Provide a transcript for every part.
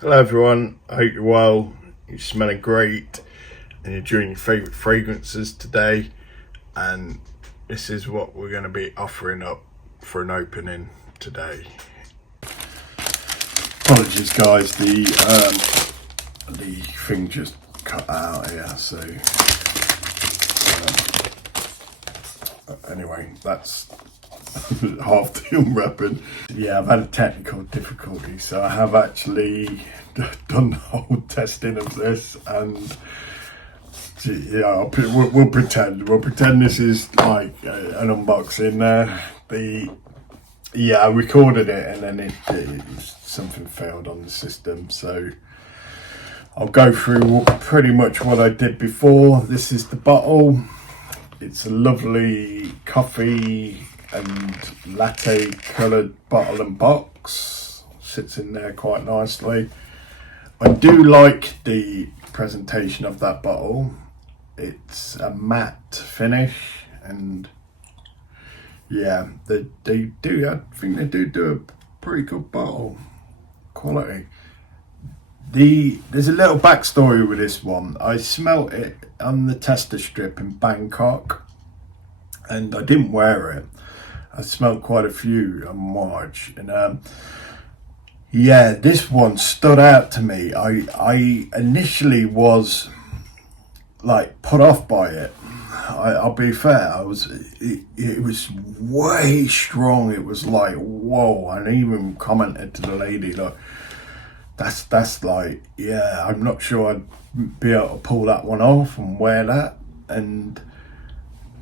Hello everyone, I hope you're well, you're smelling great and you're enjoying your favourite fragrances today, and this is what we're going to be offering up for an opening today. Apologies guys, the thing just cut out here, so anyway, that's half the unwrapping. Yeah, I've had a technical difficulty, so I have actually done the whole testing of this, and yeah, we'll pretend this is like an unboxing. I recorded it and then something failed on the system, so I'll go through pretty much what I did before. This is the bottle. It's a lovely coffee and latte coloured bottle and box. Sits in there quite nicely. I do like the presentation of that bottle. It's a matte finish, and yeah, they do. I think they do a pretty good bottle quality. There's a little backstory with this one. I smelt it on the tester strip in Bangkok, and I didn't wear it. I smelled quite a few on March, and yeah, this one stood out to me. I initially was like put off by it. I'll be fair. It was way strong. It was like, whoa. And I even commented to the lady, like, that's like, yeah, I'm not sure I'd be able to pull that one off and wear that. And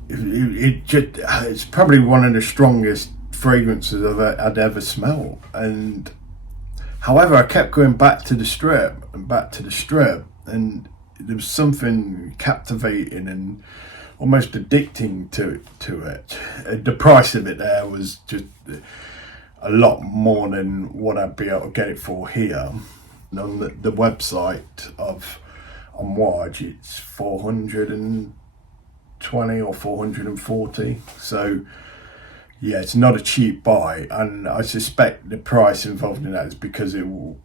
it's probably one of the strongest fragrances I'd ever smelled. And however, I kept going back to the strip, and there was something captivating and almost addicting to it. The price of it there was just a lot more than what I'd be able to get it for here. And on the website of Amouage, it's 420 or 440. So yeah, it's not a cheap buy, and I suspect the price involved in that is because it will.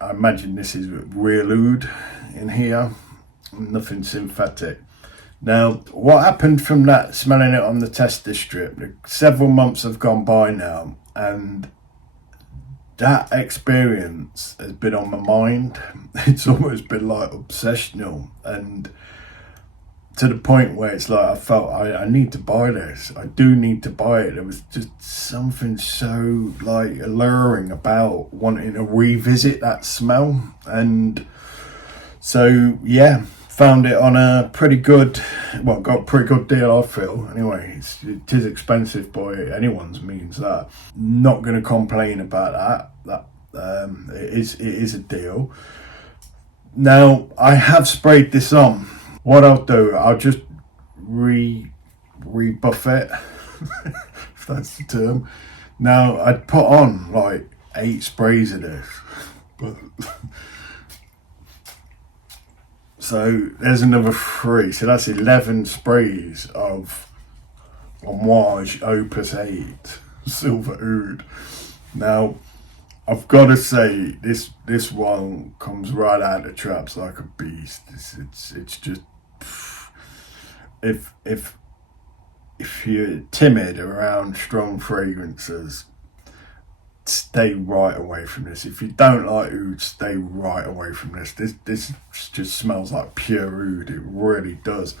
I imagine this is real oud in here, nothing synthetic. Now, what happened from that, smelling it on the tester strip, several months have gone by now, and that experience has been on my mind. It's almost been like obsessional, and to the point where it's like I felt I need to buy this. I do need to buy it. There was just something so like alluring about wanting to revisit that smell, and so yeah, found it on a pretty good, well, got a pretty good deal, I feel. Anyway, it is expensive by anyone's means. That not going to complain about that. It is a deal. Now I have sprayed this on. What I'll do, I'll just rebuff it, if that's the term. Now, I'd put on like 8 sprays of this. But so there's another 3. So that's 11 sprays of Amouage Opus XIII Silver Oud. Now, I've got to say, this one comes right out of the traps like a beast. It's just, if you're timid around strong fragrances, stay right away from this. If you don't like oud, stay right away from this. This just smells like pure oud. It really does.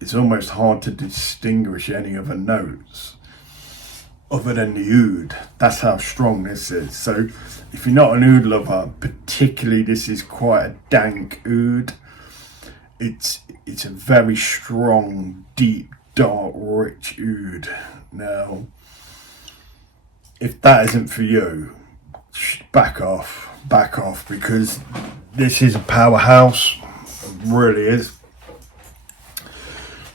It's almost hard to distinguish any other notes other than the oud. That's how strong this is. So if you're not an oud lover, particularly, this is quite a dank oud. It's a very strong, deep, dark, rich oud. Now, if that isn't for you, back off, because this is a powerhouse. It really is.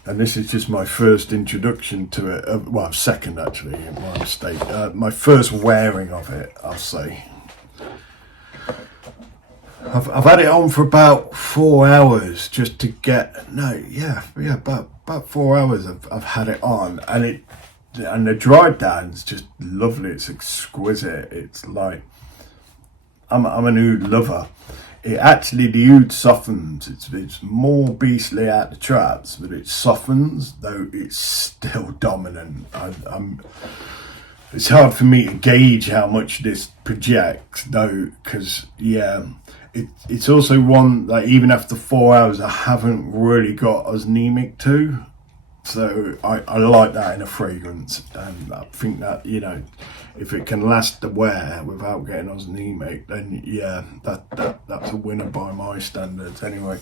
And this is just my first introduction to it. Well, second actually, my mistake. My first wearing of it, I'll say. I've had it on for about 4 hours just to get about 4 hours I've had it on, and the dry down's just lovely. It's exquisite. It's like I'm an oud lover. It actually, the oud softens. It's more beastly at the traps, but it softens, though it's still dominant. It's hard for me to gauge how much this projects, though, because it's also one that even after 4 hours I haven't really got osnemic to. So I like that in a fragrance, and I think that, you know, if it can last the wear without getting osnemic, then yeah, that's a winner by my standards anyway.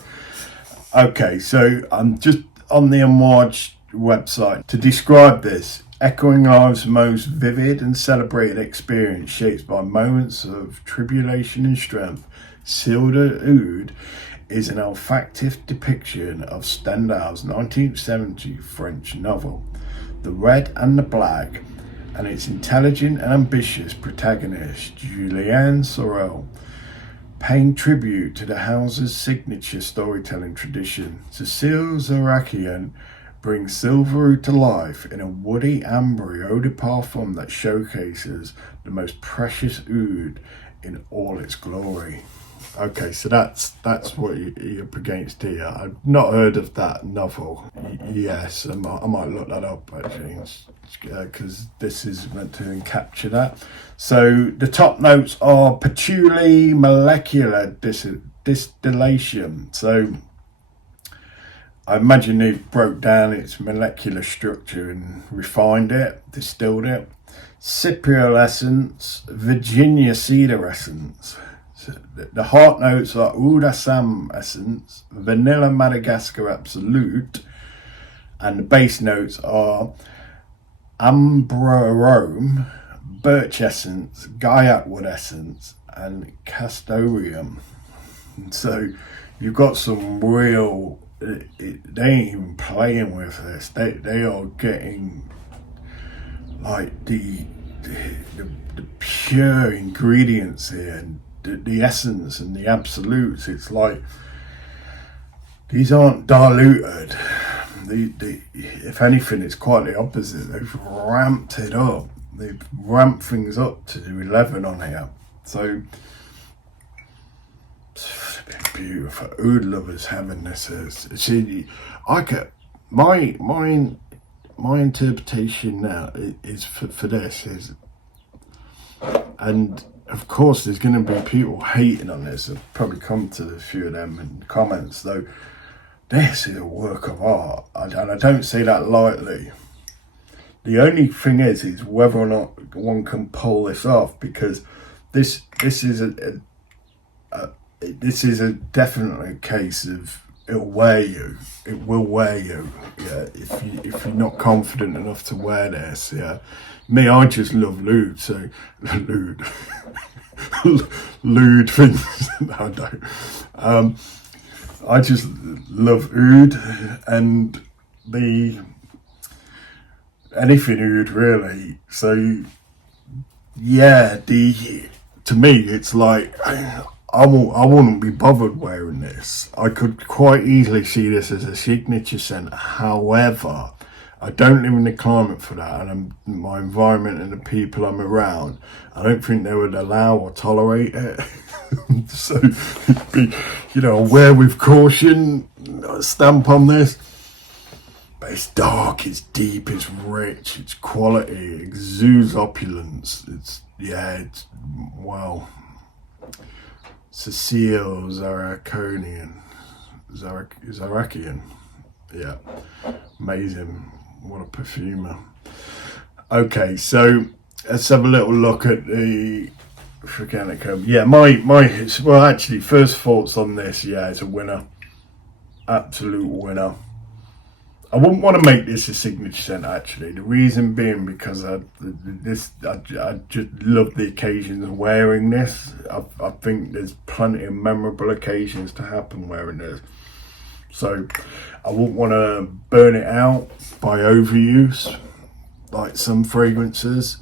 Okay, so I'm just on the Amouage website to describe this. Echoing life's most vivid and celebrated experience, shaped by moments of tribulation and strength, Silver Oud is an olfactive depiction of Stendhal's 1970 French novel, The Red and the Black, and its intelligent and ambitious protagonist, Julien Sorel, paying tribute to the house's signature storytelling tradition. Cécile Zarokian brings Silver Oud to life in a woody, ambery eau de parfum that showcases the most precious oud in all its glory. Okay, so that's what you're up against here. I've not heard of that novel. Yes, I might look that up actually, because this is meant to capture that. So the top notes are patchouli molecular distillation. So I imagine they broke down its molecular structure and refined it, distilled it. Cypriol essence, Virginia cedar essence. The heart notes are Oud Assam essence, vanilla Madagascar absolute, and the base notes are Ambrarome, Birch essence, Guaiac wood essence, and Castoreum. So you've got some real, they ain't even playing with this. They are getting like the pure ingredients here, and the essence and the absolutes. It's like these aren't diluted. If anything, it's quite the opposite. They've ramped it up. They've ramped things up to 11 on here. So it's beautiful. Oud lovers having this. See, I get my interpretation now is for this is, and of course there's going to be people hating on this. I'll probably come to a few of them in the comments, though. This is a work of art, and I don't say that lightly. The only thing is whether or not one can pull this off, because this is a definitely a case of it'll wear you. It will wear you. Yeah, if you're not confident enough to wear this. Yeah, me, I just love lewd. So lewd things. No, I don't. I just love oud and anything oud really. So yeah, to me it's like I wouldn't be bothered wearing this. I could quite easily see this as a signature scent. However, I don't live in the climate for that, and my environment and the people I'm around, I don't think they would allow or tolerate it. So it'd be, wear with caution stamp on this. But it's dark, it's deep, it's rich, it's quality, it exudes opulence. It's wow. Cécile Zarokian. Yeah, amazing. What a perfumer. Okay, so let's have a little look at the organic herb. Yeah, well, actually, first thoughts on this. Yeah, it's a winner, absolute winner. I wouldn't want to make this a signature scent, actually. The reason being because I just love the occasions of wearing this. I think there's plenty of memorable occasions to happen wearing this. So I wouldn't want to burn it out by overuse, like some fragrances.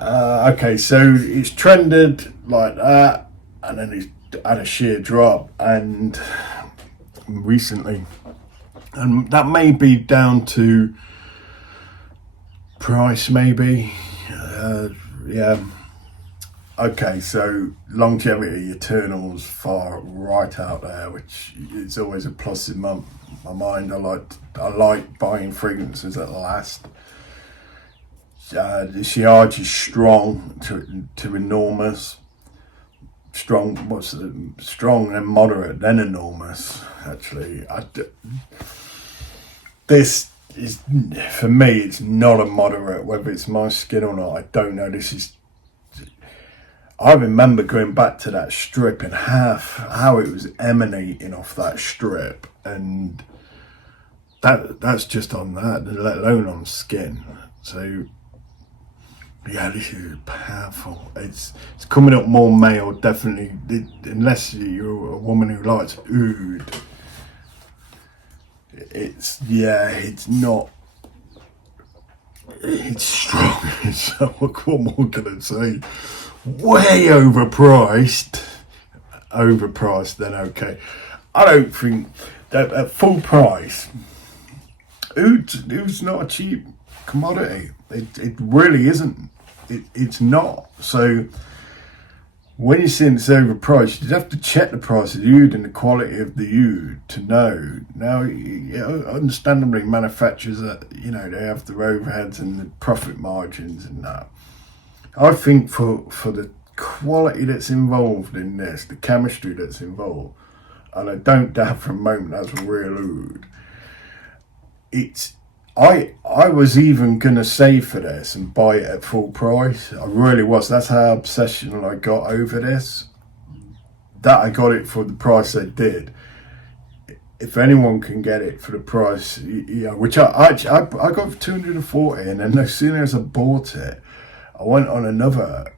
Okay, so it's trended like that, and then it's had a sheer drop, and recently. And that may be down to price, maybe. Yeah. Okay, so longevity, eternals, far right out there, which is always a plus in my mind. I like buying fragrances that last. The sillage is strong to enormous. Strong and moderate, then enormous. Actually, this is, for me, it's not a moderate. Whether it's my skin or not, I don't know. I remember going back to that strip and how it was emanating off that strip, and that's just on that, let alone on skin. So yeah, this is powerful. It's coming up more male, definitely. Unless you're a woman who likes oud, it's not. It's strong. So what more can I say? Way overpriced. Then okay. I don't think that at full price, oud's not a cheap commodity. It really isn't. It's not. So when you're saying it's overpriced, you'd have to check the price of the oud and the quality of the oud to know. Now, understandably, manufacturers they have their overheads and the profit margins and that. I think for the quality that's involved in this, the chemistry that's involved, and I don't doubt for a moment that's real oud. I was even gonna save for this and buy it at full price. I really was. That's how obsessional I got over this. That I got it for the price I did. If anyone can get it for the price, which I got for 240, and then as soon as I bought it, I went on another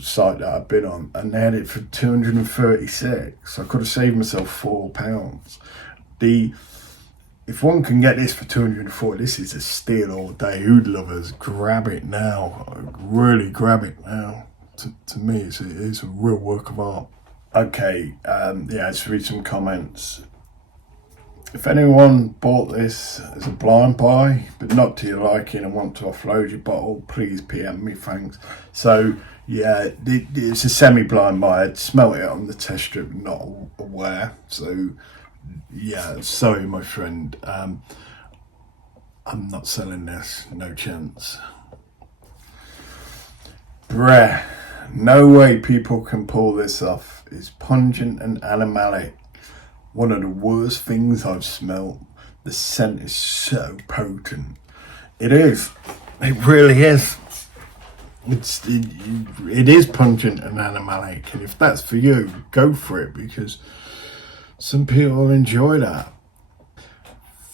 site that I've been on, and they had it for 236. So I could have saved myself £4. If one can get this for 240, this is a steal all day. Oud lovers, grab it now. Really grab it now. To me, it's a real work of art. Okay, let's read some comments. If anyone bought this as a blind buy, but not to your liking and want to offload your bottle, please PM me, thanks. So, yeah, it's a semi-blind buy. I'd smelt it on the test strip, not aware. So, yeah, sorry, my friend. I'm not selling this, no chance. Breh, no way people can pull this off. It's pungent and animalic. One of the worst things I've smelt. The scent is so potent. It is. It really is. It is pungent and animalic, and if that's for you, go for it, because some people enjoy that.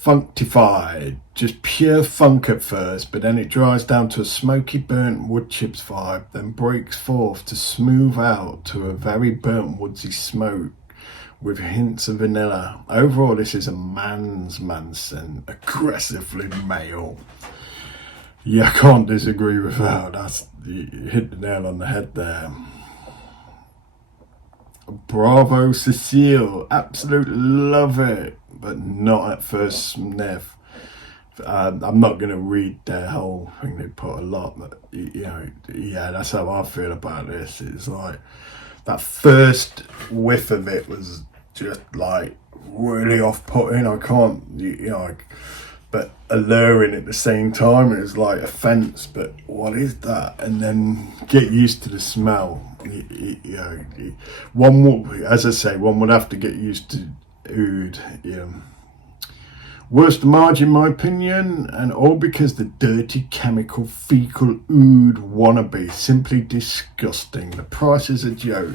Functified, just pure funk at first, but then it dries down to a smoky burnt wood chips vibe, then breaks forth to smooth out to a very burnt woodsy smoke with hints of vanilla. Overall, this is a man's scent, aggressively male. Yeah, I can't disagree with that. You hit the nail on the head there. Bravo, Cécile. Absolutely love it, but not at first sniff. I'm not going to read their whole thing. They put a lot, but that's how I feel about this. It's like that first whiff of it was just like really off-putting. I can't, but alluring at the same time. It was like a fence, but what is that? And then get used to the smell. One would have to get used to oud. Worst margin, in my opinion, and all because the dirty chemical fecal oud wannabe. Simply disgusting. The price is a joke.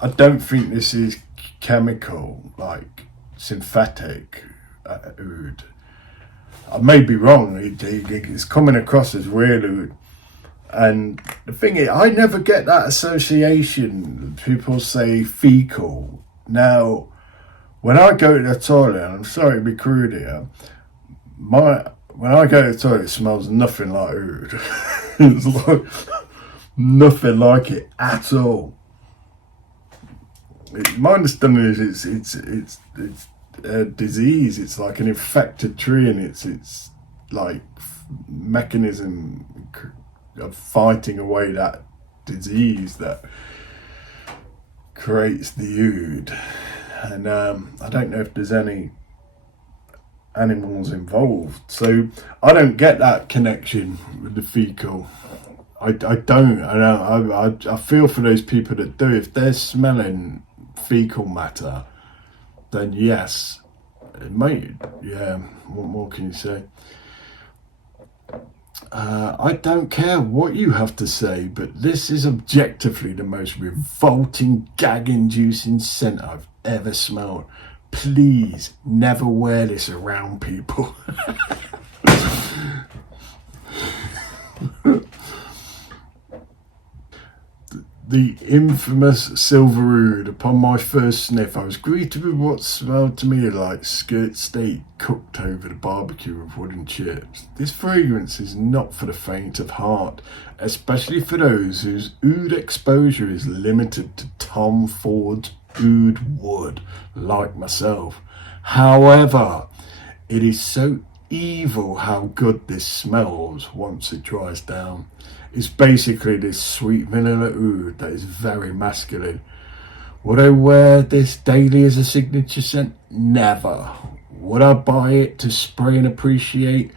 I don't think this is chemical, like synthetic oud. I may be wrong. It's coming across as real oud. And the thing is, I never get that association. People say fecal. Now, when I go to the toilet, and I'm sorry to be crude here, when I go to the toilet, it smells nothing like oud. It's like nothing like it at all. My understanding is it's a disease. It's like an infected tree, and it's like mechanism of fighting away that disease that creates the oud. And I don't know if there's any animals involved, so I don't get that connection with the fecal. I don't. I feel for those people that do. If they're smelling fecal matter, then yes, it might. Yeah, what more can you say? I don't care what you have to say, but this is objectively the most revolting, gag-inducing scent I've ever smelled. Please never wear this around people. The infamous Silver Oud. Upon my first sniff, I was greeted with what smelled to me like skirt steak cooked over the barbecue with wooden chips. This fragrance is not for the faint of heart, especially for those whose oud exposure is limited to Tom Ford's oud wood, like myself. However, it is so evil how good this smells once it dries down. It's basically this sweet vanilla oud that is very masculine. Would I wear this daily as a signature scent? Never. Would I buy it to spray and appreciate?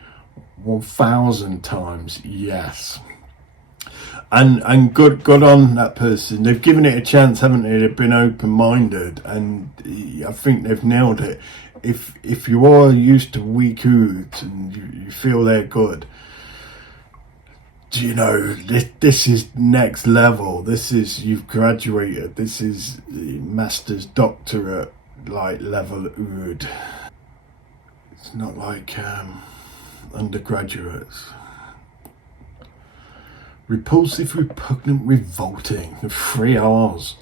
1,000 times yes. And good on that person. They've given it a chance, haven't they? They've been open-minded, and I think they've nailed it. If you are used to weak ouds and you feel they're good, you know, this is next level. This is, you've graduated. This is master's doctorate like level oud. It's not like undergraduates. Repulsive, repugnant, revolting. 3 R's.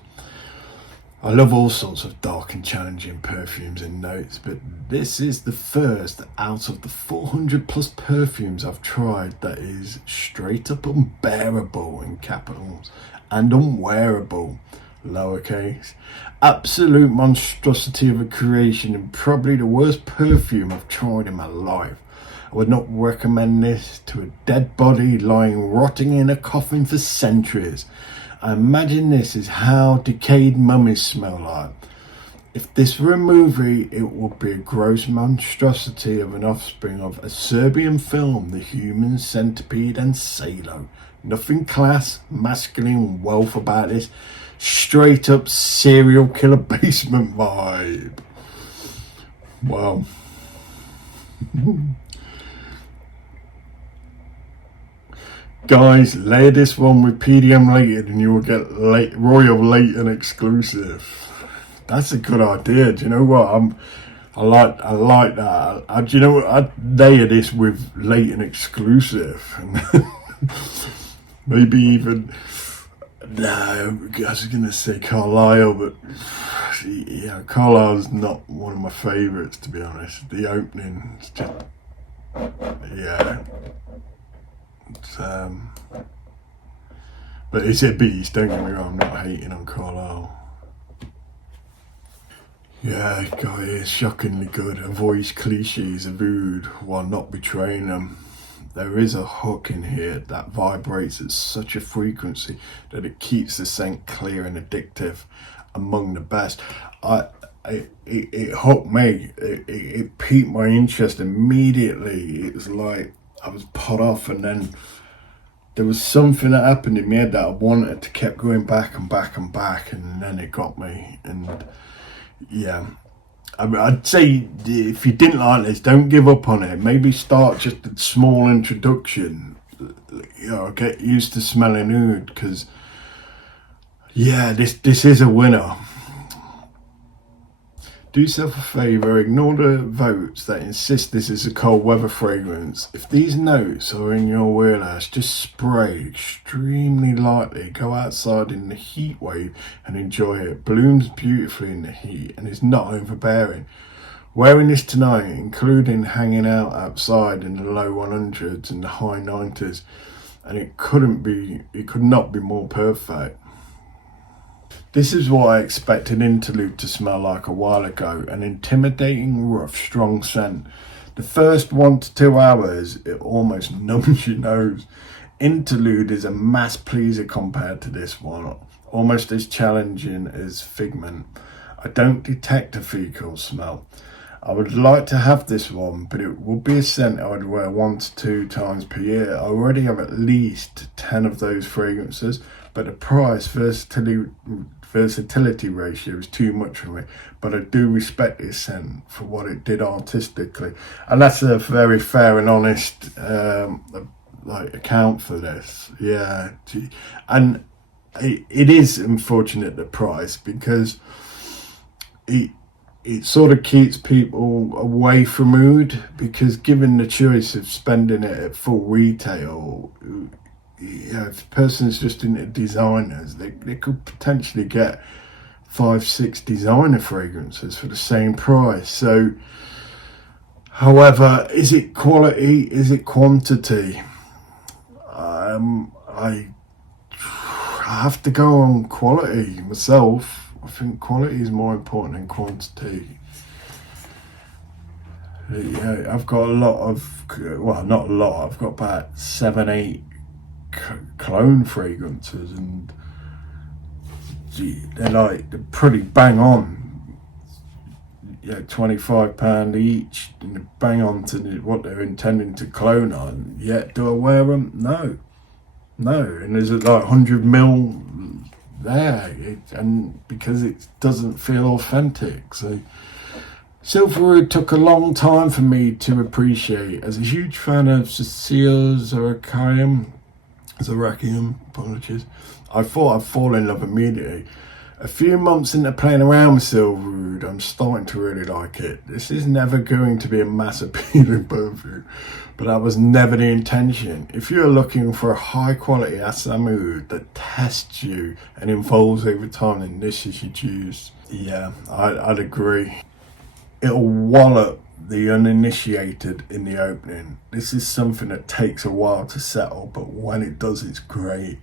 I love all sorts of dark and challenging perfumes and notes, but this is the first out of the 400 plus perfumes I've tried that is straight up unbearable in capitals and unwearable lowercase. Absolute monstrosity of a creation, and probably the worst perfume I've tried in my life. I would not recommend this to a dead body lying rotting in a coffin for centuries. I imagine this is how decayed mummies smell like. If this were a movie, it would be a gross monstrosity of an offspring of a Serbian film, The Human Centipede and Salo. Nothing class, masculine, wealth about this. Straight up serial killer basement vibe. Wow. Guys, layer this one with PDM Lated and you will get Royal Latent exclusive. That's a good idea. Do you know what? I like that. Do you know what? I'd layer this with Latent exclusive, and maybe even. No, I was gonna say Carlisle, but yeah, Carlisle's not one of my favourites, to be honest. The opening is just, yeah. But it's a beast, don't get me wrong, I'm not hating on Carlisle. Yeah, God, it's shockingly good. Avoid cliches of oud while not betraying them. There is a hook in here that vibrates at such a frequency that it keeps the scent clear and addictive. Among the best. It hooked me. It piqued my interest immediately. It was like I was put off, and then there was something that happened in me that I wanted to keep going back and back and back, and then it got me. And yeah, I'd say if you didn't like this, don't give up on it. Maybe start just a small introduction. You know, get used to smelling oud, because yeah, this is a winner. Do yourself a favour, ignore the votes that insist this is a cold weather fragrance. If these notes are in your wheelhouse, just spray extremely lightly, go outside in the heat wave and enjoy it. Blooms beautifully in the heat and is not overbearing. Wearing this tonight, including hanging out outside in the low 100s and the high 90s, and it could not be more perfect. This is what I expected Interlude to smell like a while ago, an intimidating, rough, strong scent. The first 1 to 2 hours, it almost numbs your nose. Interlude is a mass pleaser compared to this one, almost as challenging as Figment. I don't detect a fecal smell. I would like to have this one, but it will be a scent I would wear 1 to 2 times per year. I already have at least 10 of those fragrances, but the price versatility ratio is too much for me. But I do respect this scent for what it did artistically, and that's a very fair and honest account for this. Yeah, and it is unfortunate, the price, because it sort of keeps people away from oud, because given the choice of spending it at full retail, if a person's just into designers, they could potentially get 5-6 designer fragrances for the same price. So, however, is it quality? Is it quantity? I have to go on quality myself. I think quality is more important than quantity. Yeah, I've got a lot of, well, not a lot, I've got about 7-8 cologne fragrances, and they're pretty bang on. Yeah, £25 each, and bang on to what they're intending to clone on. Yet, do I wear them? No. And there's like 100 mil there, and because it doesn't feel authentic. So Silver Oud took a long time for me to appreciate. As a huge fan of Cécile Zarokian, apologies, I thought I'd fall in love immediately. A few months into playing around with Silver Oud, I'm starting to really like it. This is never going to be a mass appealing perfume, but that was never the intention. If you're looking for a high quality Assam oud that tests you and evolves over time, then this is your juice. Yeah, I'd agree. It'll wallop the uninitiated in the opening. This is something that takes a while to settle, but when it does, it's great.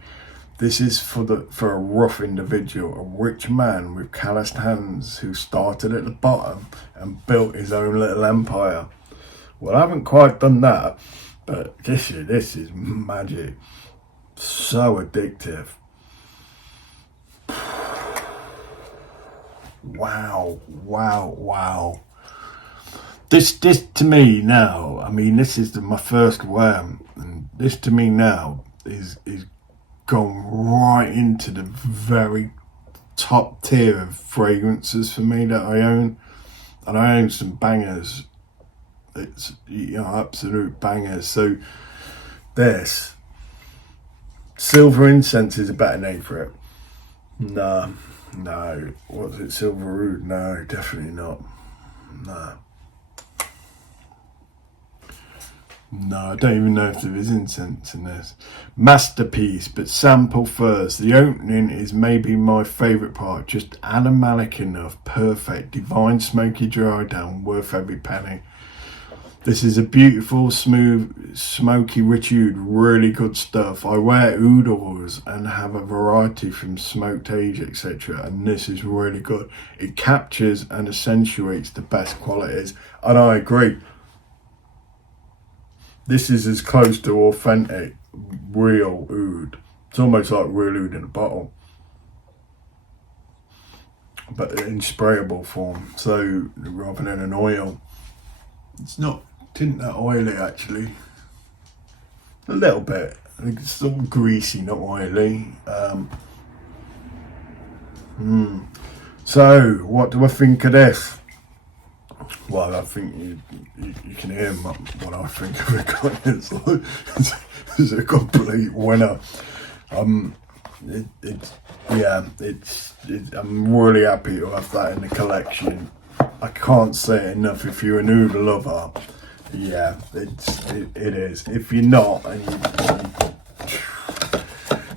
This is for a rough individual, a rich man with calloused hands who started at the bottom and built his own little empire. Well, I haven't quite done that, but this is magic. So addictive. Wow. This to me now, I mean, this is my first wear, and this to me now is gone right into the very top tier of fragrances for me that I own. And I own some bangers. It's, absolute bangers. So this Silver Incense is a better name for it. No, what's it, Silver Oud? No, definitely not. No, I don't even know if there is incense in this. Masterpiece, but sample first. The opening is maybe my favourite part. Just animalic enough, perfect, divine smoky dry down, worth every penny. This is a beautiful, smooth, smoky, rich oud, really good stuff. I wear oud oils and have a variety from smoked age, etc. And this is really good. It captures and accentuates the best qualities. And I agree. This is as close to authentic, real oud. It's almost like real oud in a bottle, but in sprayable form. So rather than an oil, it's not that oily actually. A little bit. I think it's still greasy, not oily. So what do I think of this? Well, I think you can hear what I think of it. It's a complete winner. I'm really happy to have that in the collection. I can't say it enough. If you're an oud lover, yeah, it is. If you're not,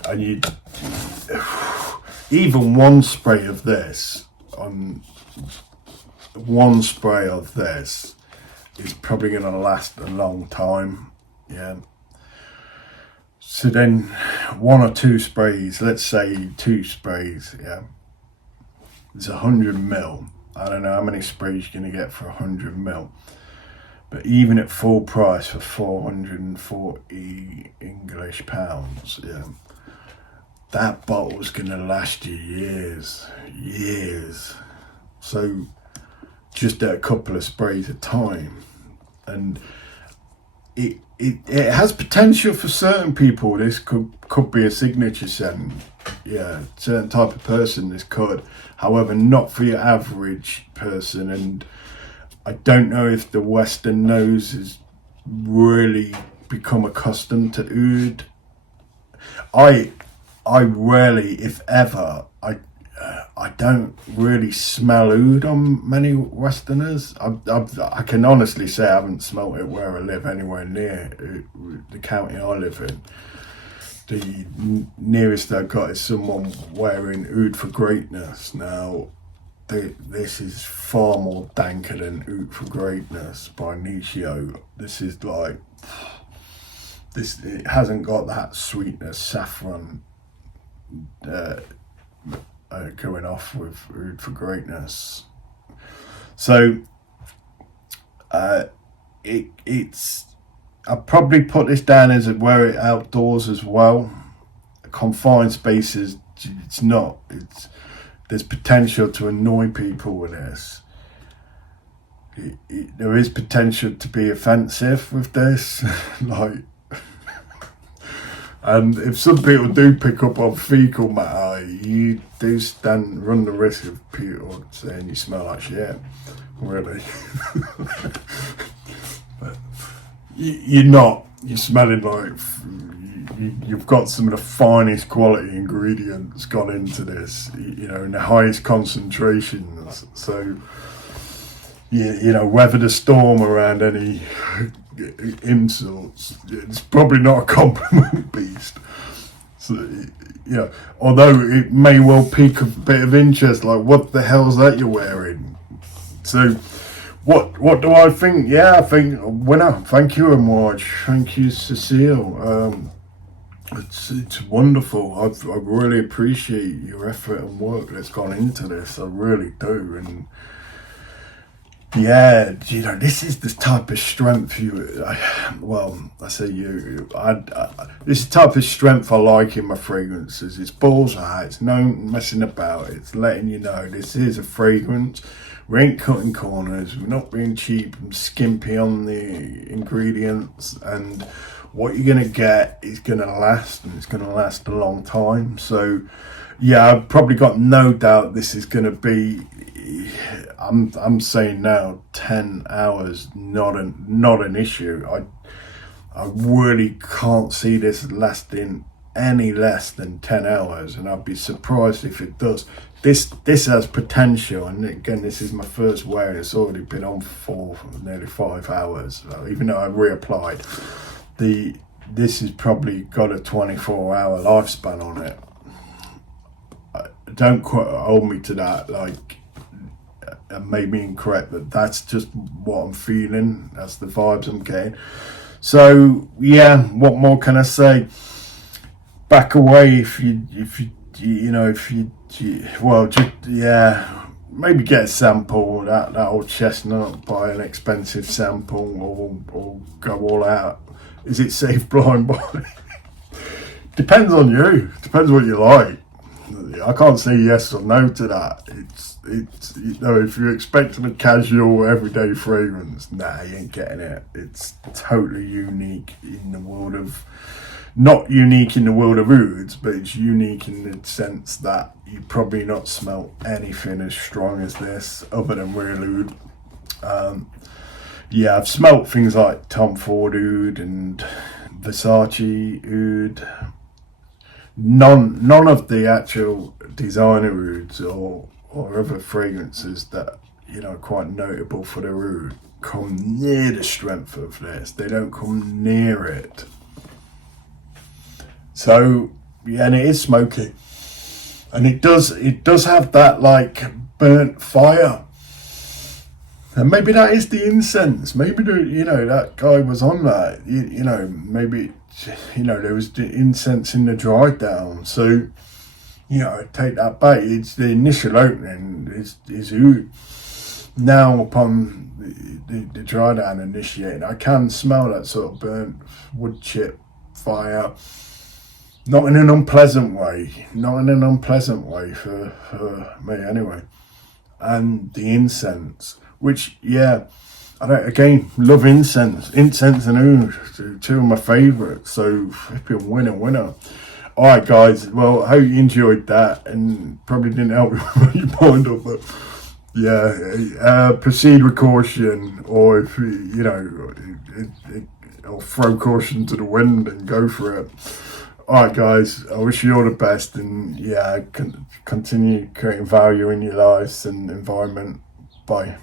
and you even one spray of this is probably going to last a long time. Yeah. So then 1 or 2 sprays, let's say 2 sprays, yeah, it's 100 ml. I don't know how many sprays you're going to get for 100 ml, But even at full price for 440 English pounds, yeah, that bottle's gonna last you years. So just a couple of sprays a time, and it has potential for certain people. This could be a signature scent. Yeah, certain type of person this could. However, not for your average person. And I don't know if the Western nose has really become accustomed to oud. I rarely, if ever, I don't really smell oud on many Westerners. I can honestly say I haven't smelt it where I live, anywhere near the county I live in. The nearest I've got is someone wearing Oud for Greatness. Now, this is far more danker than Oud for Greatness by Nishio. This is like, it hasn't got that sweetness, saffron, going off with Oud for Greatness. So it's I'll probably put this down as wear it outdoors as well. Confined spaces, there's potential to annoy people with this. There is potential to be offensive with this. Like, and if some people do pick up on fecal matter, you do run the risk of people saying you smell like shit, really. But you're smelling like, you've got some of the finest quality ingredients gone into this, in the highest concentrations. So, weather the storm around any insults. It's probably not a compliment beast. So, although it may well pique a bit of interest, like, what the hell's that you're wearing? So, what do I think? Yeah, I think winner. Thank you, Amouage. Thank you, Cécile. It's wonderful. I really appreciate your effort and work that's gone into this. I really do. And yeah, this is the type of strength this is the type of strength I like in my fragrances. It's bullseye. It's no messing about. It's letting you know this is a fragrance. We ain't cutting corners. We're not being cheap and skimpy on the ingredients. And what you're going to get is going to last, and it's going to last a long time. So, yeah, I've probably got no doubt this is going to be, I'm saying now, 10 hours, not an issue. I really can't see this lasting any less than 10 hours, and I'd be surprised if it does. This has potential, and again, this is my first wear, and it's already been on for nearly 5 hours, even though I reapplied. This has probably got a 24-hour lifespan on it. Don't quite hold me to that, like, it made me incorrect, but that's just what I'm feeling. That's the vibes I'm getting. So yeah, what more can I say? Back away if you maybe get a sample, that old chestnut, buy an expensive sample, or go all out. Is it safe blind buy? Depends on you. Depends what you like. I can't say yes or no to that. It's if you're expecting a casual everyday fragrance, nah, you ain't getting it. It's totally unique in the world of, not unique in the world of ouds, but it's unique in the sense that you probably not smelt anything as strong as this other than real oud. I've smelt things like Tom Ford oud and Versace oud. None of the actual designer ouds or other fragrances that are quite notable for their oud come near the strength of this. They don't come near it. So and it is smoky, and it does have that like burnt fire, and maybe that is the incense. Maybe that guy was on that. Maybe there was the incense in the dry down. So take that back. It's the initial opening is oud, now upon the dry down initiating, I can smell that sort of burnt wood chip fire, not in an unpleasant way, for me anyway. And the incense, which, yeah, again, love incense and oud, two of my favourites, so flipping winner. Alright guys, well, I hope you enjoyed that, and probably didn't help you point up, but yeah, proceed with caution, or if you know, or throw caution to the wind and go for it. Alright guys, I wish you all the best, and yeah, continue creating value in your lives and environment. Bye.